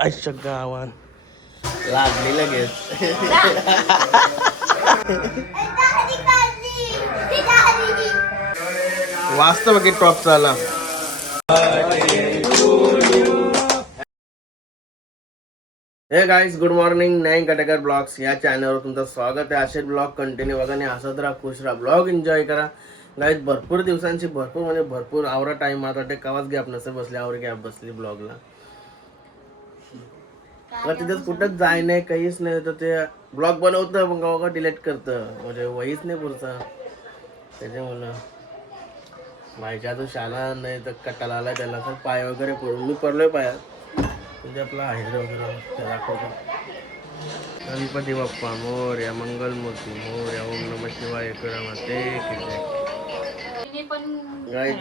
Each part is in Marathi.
आयुष्य आव्हान लागली लगेच. वास्तव की टॉप चाला. हे guys, good morning. Nine Katekar blogs या चॅनलवर तुमचं स्वागत आहे. असे ब्लॉग कंटिन्यू बघा आणि हसत राहा, खुश राहा, ब्लॉग एन्जॉय करा. गाईज भरपूर दिवसांची भरपूर आवरा टाइम आता वाटते कवाच गॅप नसेल बसली, आवर गॅप बसली ब्लॉगला. तिथेच कुठंच जाय नाही, काहीच नाही. तर ते ब्लॉग बनवतं मग गावा डिलीट करतं, म्हणजे वहीच नाही पुढचा. त्याच्यामुळं माझ्या तो शाळा नाही तर कटाला आला त्याला, तर पाय वगैरे पडून मी पडलोय पायात. म्हणजे आपला आहे वगैरे दाखवतो. गणपती बाप्पा मोरया, मंगलमूर्ती मोरया, ओम नमः शिवाय, माते गाईज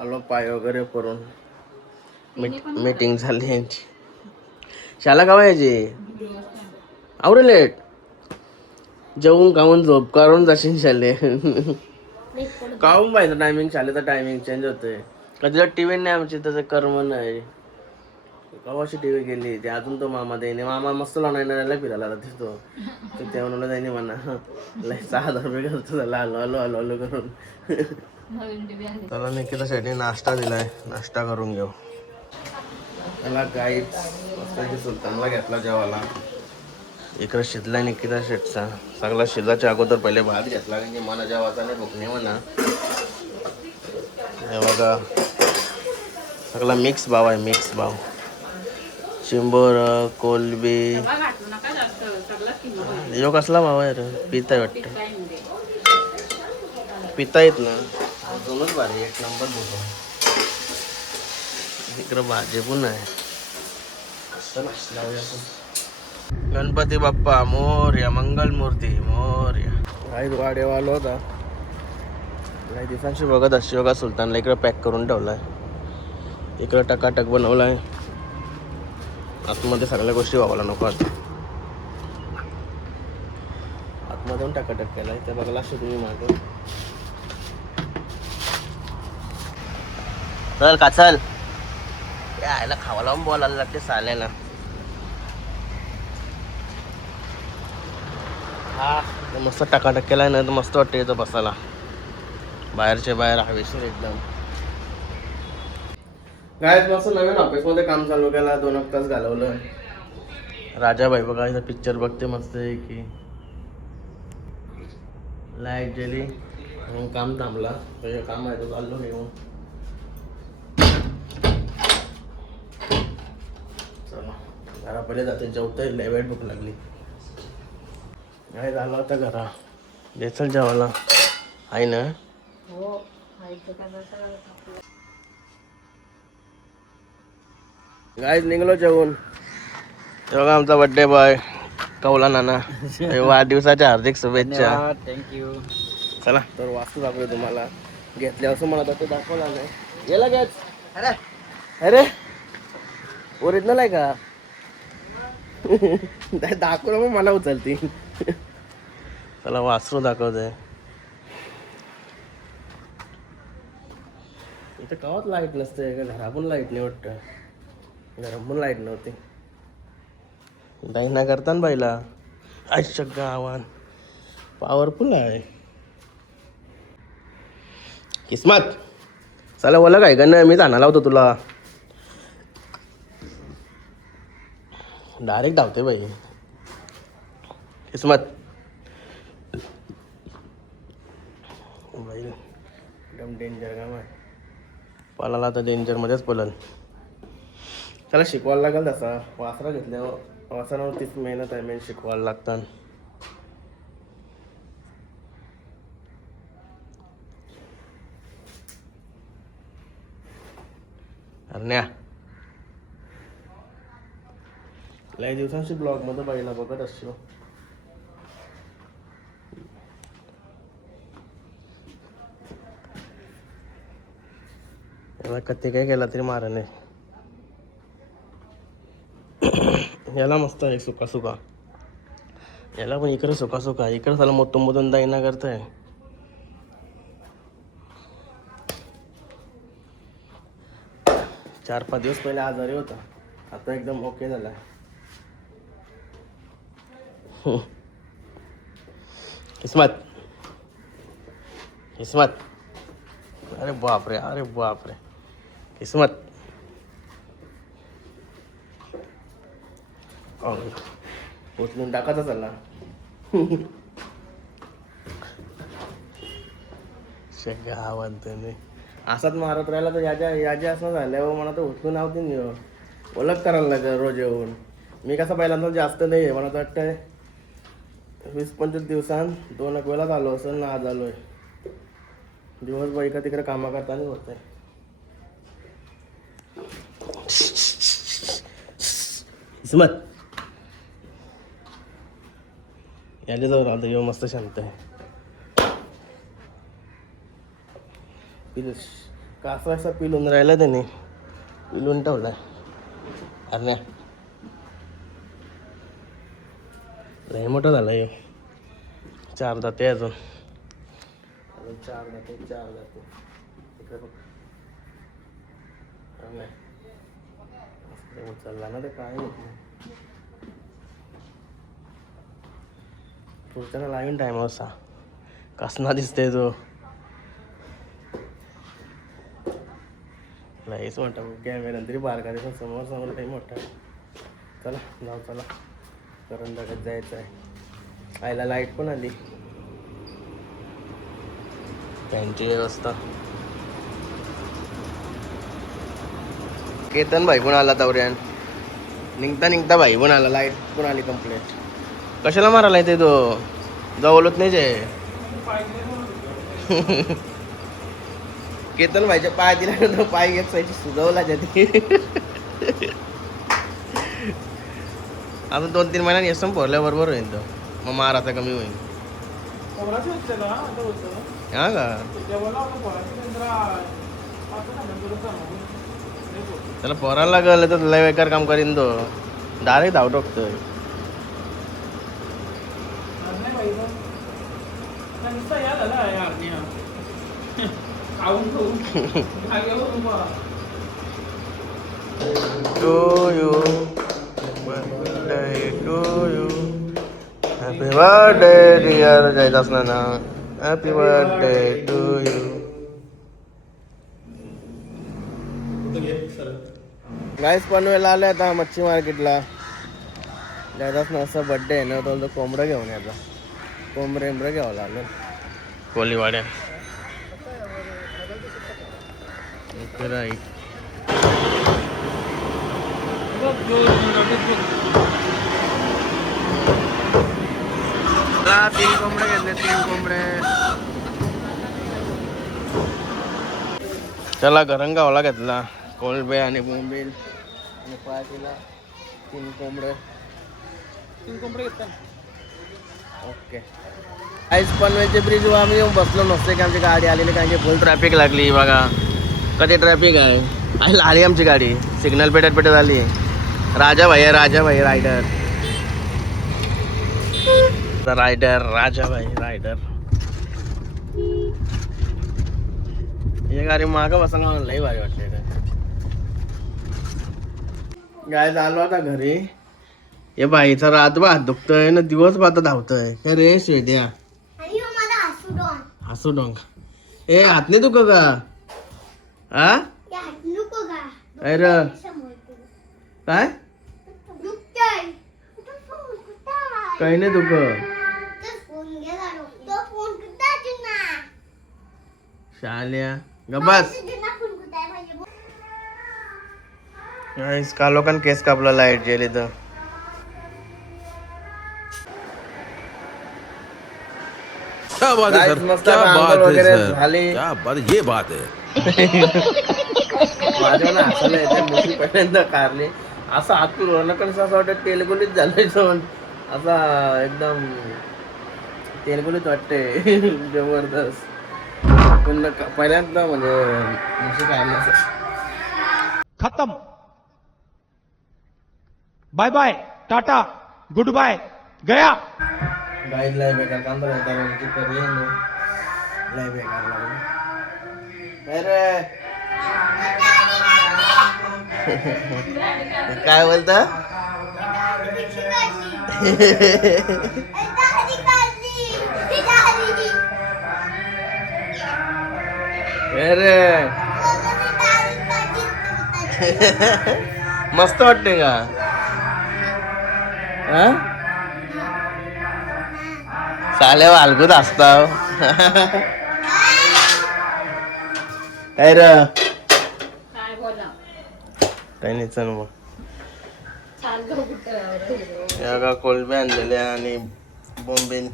आलो पाय वगैरे पडून. मीटिंग झाली यांची. शाला गावा यायची आवरे लेट जेवून खाऊन झोप काढून जाशील शाले. काहून पाहिजे टायमिंग, शाळेचा टायमिंग चेंज होतोय. कधी टीव्ही नाही आमची, त्याचं कर्म नाही. कवाशी टीव्ही गेली ते अजून तो मामा देईने. मामा मस्त लोणायला फिरायला तिथं तर ते म्हणलं जाईने म्हणा लय 6,000 रुपये खर्च झाला. आलो आलो आलो आलो करून. त्याला निकितासाठी नाश्ता दिलाय, नाश्ता करून घेऊ. त्याला गाईच मस्त सुलतानला घेतला जेवायला. इकडं शिजला निकिता शेटचा सगळा. शिजाच्या अगोदर पहिले भात घेतला, कारण की मला जेवायचा नाही, भूक नाही म्हणा. हे बघा सगळा मिक्स भाव आहे, मिक्स भाव. चिंबोर, कोलबी, यो कसला भाव आहे रे? पिता वाटतं, पिता येत ना. दोनच भारी, एक नंबर बोलतो. इकडं भाजी पण आहे. गणपती बाप्पा मोरया, मंगलमूर्ती मोरया. काही वाडेवाला होता, काही दिवसांशी बघत असते बघा. सुलतानला इकडं पॅक करून ठेवलाय, इकडं टकाटक बनवलाय. आतमध्ये सगळ्या गोष्टी व्हायला नको. आतमधून टकाटक केलाय, ते बघला असतो तुम्ही मागे. चल का चल यायला खावाला बोलायला लागते साल्याला. हा मस्त टकाटक केलाय ना, तर मस्त वाटते इथं बसायला. बाहेरच्या बाहेर हवेशीर एकदम. काय मस्त नवीन ऑफिसमध्ये काम चालू केला, 2 तास घालवलं. राजाबाई बघा इथं पिक्चर बघते मस्त आहे की. लाईट गेली म्हणून काम थांबला. काम आहे तर चाललो घेऊन. चला घरा पहिले जाते, जेवतोय. लय वेळ भूक लागली. काय झालं होतं घरा देसल जेवायला आहे ना. गाईज निघलो जेवून. तेव्हा आमचा बर्थडे बॉय कौला नाना, वाढदिवसाच्या हार्दिक शुभेच्छा. थँक्यू. चला तर वास्तू दाखवूया तुम्हाला. घेतल्या असं मला तर दाखवला नाही. गेला गॅस. अरे अरे ओरिजिनल आहे का? दाखवलं मग मला उचलती. चला वासरू दाखवतोय. इथं गावात लाईट नसते का? घरापण लाईट नाही वाटतं. घरापण लाईट नव्हती. दाईना करताना बाईला आयुष्य आव्हान पॉवरफुल आहे. किस्मत चला बोला काय का नाही, मी जाणार होतो तुला. डायरेक्ट धावते बाई. किस्मत बाई एकदम डेंजर काम आहे. पळाला तर डेंजरमध्येच पळल. त्याला शिकवायला लागेल तसा. वासरा घेतल्यावर वासरावरतीच मेहनत आहे, मेन शिकवायला लागतात. अरण्या लय दिवसांशी ब्लॉग मध्ये बाईला बघत असतो. याला कधी काय केला तरी मार नाही. याला मस्त आहे सुका सुका. याला पण इकडे सुका सुका, इकडे त्याला मोठून दाईना करतंय. चार 5 दिवस पहिले आजारी होता. आता एकदम ओके झाला. किस्मत किस्मत. अरे बापरे, अरे बापरे. किस्मत. उचलून टाकायचा चालला. गावात नाही असाच मारत राहिला तर याच्या असं झाल्यावर मला तर उचलून आवते नाही. ओळख करायला लागेल रोज येऊन. मी कसं पहिल्यांदा जास्त नाही आहे, मला तर वाटतंय 20-25 दिवसांत 2 वेळाच आलो असेल ना. आज आलोय. दिवसभर इकडे तिकडे कामा करताना होत आहे. किस्मत. याच्या जवळ आता येऊ मस्त शांत आहे. कासा असा पिलून राहिला त्याने, पिलून ठेवलाय. अरे लय मोठा झाला हे. 4 दाते अजून 4 दाते. उचलला ना ते काय पुढच्याला लावीन टाइम असा कसना दिसते तो. लईच मोठा कॅमेरा तरी बारका दिसत समोर काही मोठा. चला जाऊ, चला करंजाकडे जायचं आहे. आईला लाईट पण आली. त्यांची व्यवस्था. केतन भाई पण आला तवऱ्यान. निघता भाई पण आला. लाईट पण आली कंप्लीट. कशाला मारायला येते तो? जवळच नाही जे. केतन भाईच्या पाय दिला, पाय एक साईड सुजवला जाते. अजून 2-3 महिन्यांनी यसम पोरल्याबरोबर होईल तो. मग मार आता कमी होईल. हा का? त्याला पोरायला लागल तर लय बेकार काम करीन तो. डायरेक्ट धाव टाकतोय. To you, birthday to you, happy birthday dear. जायचं असणार ना. Happy birthday to you. गाईस पनवेलला आलोय आता मच्छी मार्केटला. जायचं ना असं बड्डे आहे ना, तो कोंबडं घेऊन यायचा. कोंबडं घ्यावं लागलं कोलीवाड्या. राईट. 3 कोंबडे घेतले. 3 कोंबडे. त्याला गरंगावला घेतला. कोलबे आणि बोंबील आणि पाटीला 3 कोंबडे. 3 कोंबडे घेतले. ओके. आईस पनवेलचे ब्रिज वर आम्ही येऊन बसलो नसते की आमची गाडी आलेली, कारण की फुल ट्रॅफिक लागली. बघा कधी ट्रॅफिक आहे. आई आली आमची गाडी. सिग्नल पेटत आली. राजा भाई रायडर. राजाभाई रायडर. हे गाडी मागं बसायला मला लई भारी वाटते. गाय आलो आता घरी. हे बाईचा रातभर हात दुखतोय ना, दिवस आता धावतोय. काय रे श्वेद्या? हसू डोंग. ए हात नाही दुख का? आ काय र? काय काही नाही दुख. शाल्या गबास. का लोकांना केस कापला लाईट गेली तर. क्या बात है सर, क्या बात है सर, क्या बात, ये बात है. माझ्या ना हसायला येते. मुशी पहिल्यांदा कारले असं हातून रोनकडे असं वाटतं तेलगुलीत झालंय जाऊन. असा एकदम तेलगुलीत वाटते. जबरदस्त. पण पहिल्यांदा म्हणजे मुशी काय खत्म. Bye bye, tata, good bye, गया. गाईड लय बेकार कांदा होता. करी लय बेकार लागला. काय बोलता? अरे मस्त वाटते का? साले वालगूत असताव. काय र काय बोला काही नाही. चल मग चाललो कुठं या का कोलब्या आणलेल्या आणि बोंबील.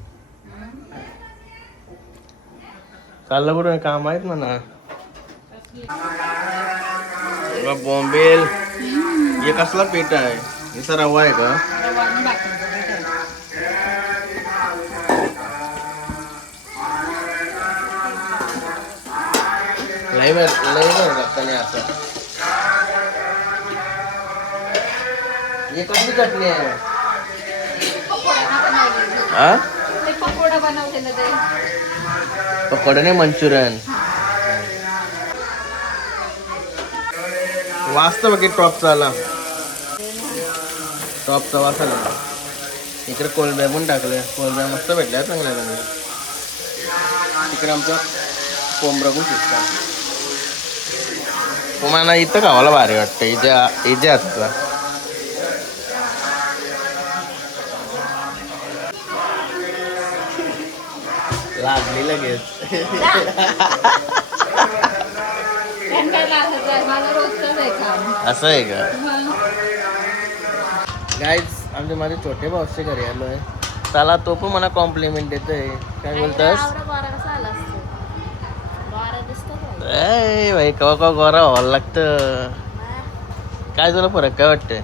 चाललं कुठं काम आहेत म्हणा. बोंबील हे कसला पीठ आहे? हे रवा आहे का? रवानी बाकरीचं पीठ आहे. लई नाही असं. हे कसली चटणी आहे? पकोडा बनवलेलं. हा ते पकोडा बनवलेलं ते. पकोडा नाही, मंचुरियन. वाजता बघ टॉपचा आला. टॉपचा वास आला. इकडे कोलब्या पण टाकले. कोलब्या मस्त भेटल्या चांगल्या चांगल्या. इकडे आमचं कोंबडा पण शिकतात. तुम्हाला इथं खावायला भारी वाटतं. इथे असतं. लागली लगेच. त्यांना काय लागायचं आहे? माझं रोजचंच आहे काम. असं आहे का? मग गाईज आमच्या माझे छोटे भाऊचे घरी आलोय. चला तो पण मला कॉम्प्लिमेंट देतोय. काय बोलतोस? ए भाई कवा कवा गोरा व्हायला लागतं. काय तुला फरक काय वाटतंय?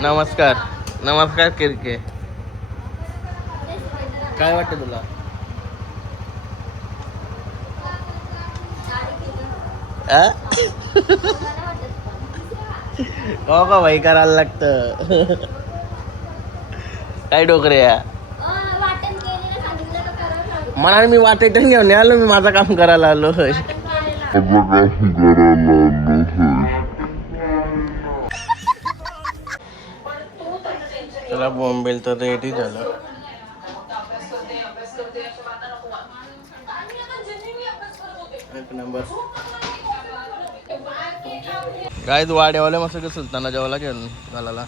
नमस्कार नमस्कार किरके. काय वाटतं तुला? कवा का भाई करायला लागतं. काय डोकरे या म्हणाले मी वाटेटन घेऊन आलो. मी माझं काम करायला आलो. चला बॉम्बेल तर रेडी झालं. एक नंबर. काय तू वाड्यावाल्या मस्त सुलताना जेवायला घेऊन घालायला.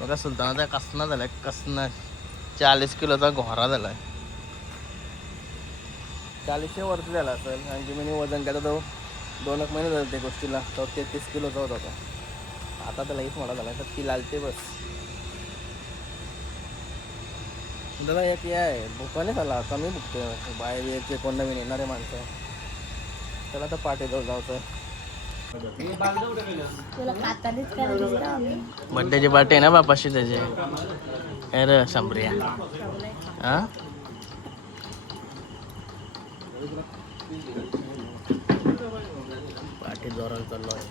बघा सुलताना त्या कसना झालाय. कसना 40 किलोचा घोरा झालाय. 40 वरती झाला असेल. आणि मी वजन केलं तो 2 महिने झाले त्या गोष्टीला. तो 33 किलोचा होता तो. आता तर लईच मोठा झाला. तर ती लालते बस. दादा एक हे आहे भुकाने झाला. कमी भुकते बाहेर यायचे कोण नवीन येणारे माणसं. चला तर पाठी जायचं. बड्डेचे पार्टी आहे ना बापाशी त्याचे. अरे संप्रिया हा पार्टी जोरात चाललो आहे.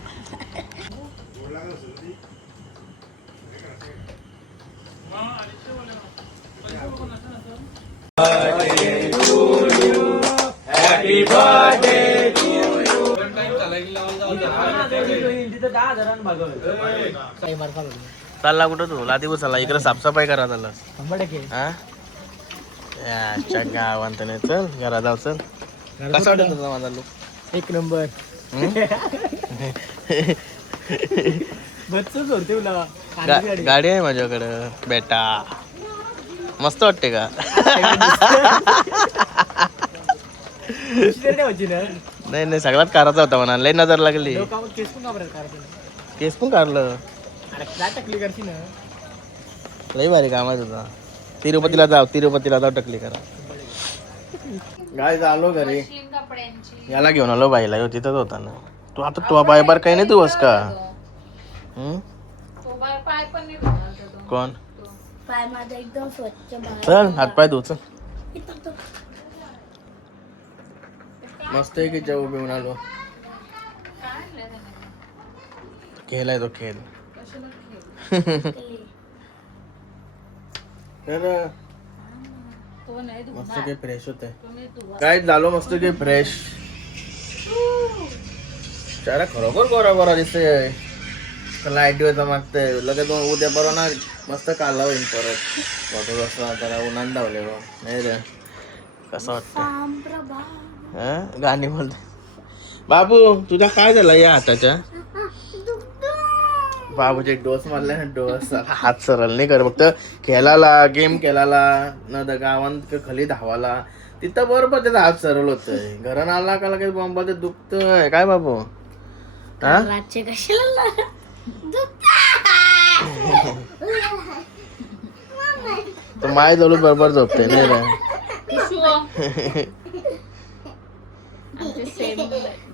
चालला कुठं तू? लादी बसला इकडे साफसफाई करा त्याला. हा गावांत नाही. चल घरा जाऊ. चल कसा वाटत होता माझा लुक? एक नंबर. गाडी आहे माझ्याकडं बेटा. मस्त वाटते का? नाही नाही सगळ्यात काराचा होता म्हणा. लई नजर लागली. केस पण काढलं. लई भारी काम आहे तुझा. तिरुपतीला जाऊ टकली करा. काय झालो घरी. याला घेऊन आलो बाईला. हो तिथंच होता ना तू. आता तू बाय बार काही नाही तू बस का? कोण? पाय माझा एकदम स्वच्छ. चल हातपाय धु. चल मस्त आहे की जेव घेऊन आलो. खेळ आहे तो खेळ. मस्त काही फ्रेश होते. काय झालो मस्त काही फ्रेश. चारा खरोखर गोरा गोरा दिसते. लाईट दिवसा मागतंय लगेच उद्या परवा ना मस्त काला होईल परत वाटत असं त्याला उन्हान धावले नाही रे कसं वाटतं गाणी बोलते बाबू तुझा काय झाला या हाताच्या बाबूचे डोस मारले ना डोस हात सरळ नाही कर फक्त खेळाला गेम खेळाला न गावात खाली धावाला तिथं बरोबर त्याचा हात सरळ होतोय घरात आला का काही बॉम्बा ते दुखतोय काय बाबू हा रातचे कशाला तो माय जवळ बरोबर झोपते नाही रे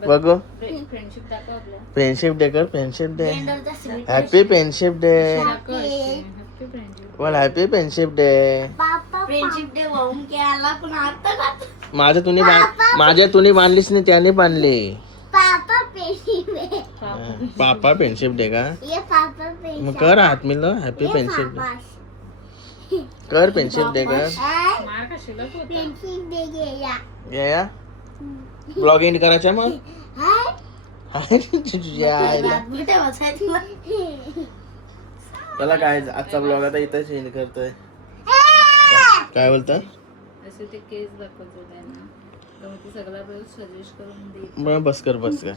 बघू फ्रेंडशिप दाखव आपल्या फ्रेंडशिप डे कर friendship day happy friendship day happy friendship बोल happy friendship day friendship day वाहून केला पण आता माझ्या तुम्ही बांधलीच नाही त्याने बांधली पापा फ्रेंडशिप डे पापा फ्रेंडशिप डे का ये पापा फ्रेंडशिप मग कर हात मिळलं हॅपी फ्रेंडशिप डे कर फ्रेंडशिप डे कर मार कशाला तू फ्रेंडशिप डे गेला या ब्लॉग एंड करायचा मग हाय तुझ्या आईला. रातभर बसायचं चला काय आजचा ब्लॉग आता इथंच एंड करतोय काय बोलता असे ते केस दाखवतो त्यांना तर मग ते सगळा सजेस्ट करून दे बरं बस कर तुझा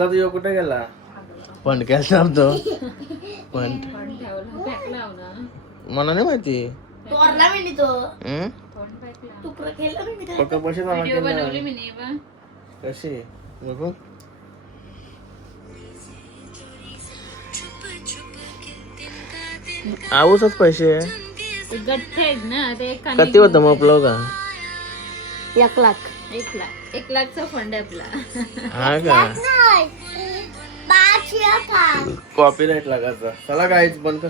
तुझ्या कुठे गेला पण काय सांगतो पण पण ठेवला पॅक लाव ना मला नाही माहिती तोरला मी तो हम्म? पण पॅक लाव तुकडं केलं मी पक्का पैसे जमा व्हिडिओ बनवली केले मी नाही बा कशी बघू आऊसच पैसे ते गठ्ठे आहेत ना ते किती होतं मग ब्लॉग 1 लाख 1 लाखचा फंड आहे आपला हा का नाही 5 लाख कॉपीराईट लागायचा चला काहीच बंद कर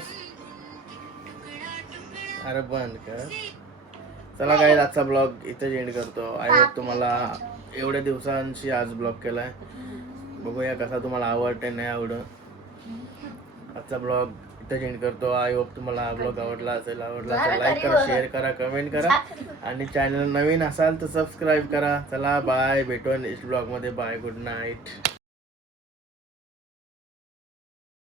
अरे बंद कर चला काही आजचा ब्लॉग इथे एंड करतो आय होप तुम्हाला एवढ्या दिवसांशी आज ब्लॉग केलाय बघूया कसा तुम्हाला आवडते नाही आवडत आजचा ब्लॉग इथे एंड करतो आय होप तुम्हाला हा ब्लॉग आवडला असेल तर लाईक करा शेअर करा कमेंट करा आणि चॅनल नवीन असाल तर सबस्क्राईब करा चला बाय भेटू नेक्स्ट ब्लॉग मध्ये बाय गुड नाईट